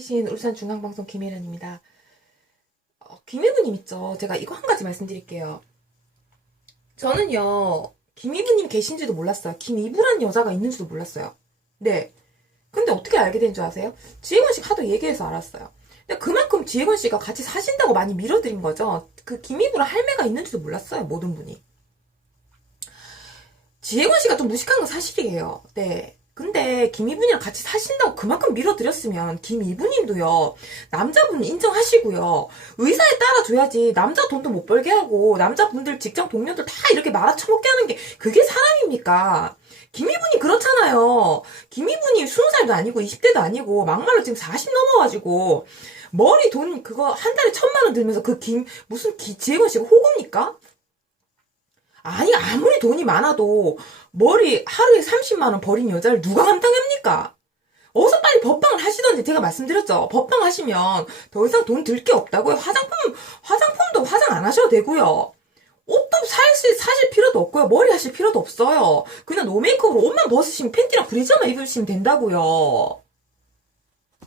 신 울산 중앙방송 김혜련입니다. 어, 김혜부님 있죠? 제가 이거 한 가지 말씀드릴게요. 저는요, 김희부님 계신지도 몰랐어요. 김이부란 여자가 있는지도 몰랐어요. 네. 근데 어떻게 알게 된 줄 아세요? 지혜건 씨가 하도 얘기해서 알았어요. 근데 그만큼 지혜건 씨가 같이 사신다고 많이 밀어드린 거죠. 그 김이부란 할매가 있는지도 몰랐어요. 모든 분이. 지혜건 씨가 좀 무식한 건 사실이에요. 네. 근데 김이분이랑 같이 사신다고 그만큼 밀어드렸으면 김이분님도요 남자분 인정하시고요 의사에 따라 줘야지 남자 돈도 못 벌게 하고 남자분들 직장 동료들 다 이렇게 말아쳐먹게 하는 게 그게 사람입니까? 김이분이 그렇잖아요. 김이분이 20살도 아니고 20대도 아니고 막말로 지금 40 넘어가지고 머리 돈 그거 한 달에 천만 원 들면서 그 김 무슨 기, 지혜건 씨가 호구입니까? 아니 아무리 돈이 많아도 머리 하루에 30만 원 버린 여자를 누가 감당합니까? 어서 빨리 법방을 하시던지 제가 말씀드렸죠. 법방 하시면 더 이상 돈 들 게 없다고요. 화장품 화장품도 화장 안 하셔도 되고요. 옷도 사실 사실 필요도 없고요. 머리 하실 필요도 없어요. 그냥 노메이크업으로 옷만 벗으시면 팬티랑 브리저만 입으시면 된다고요.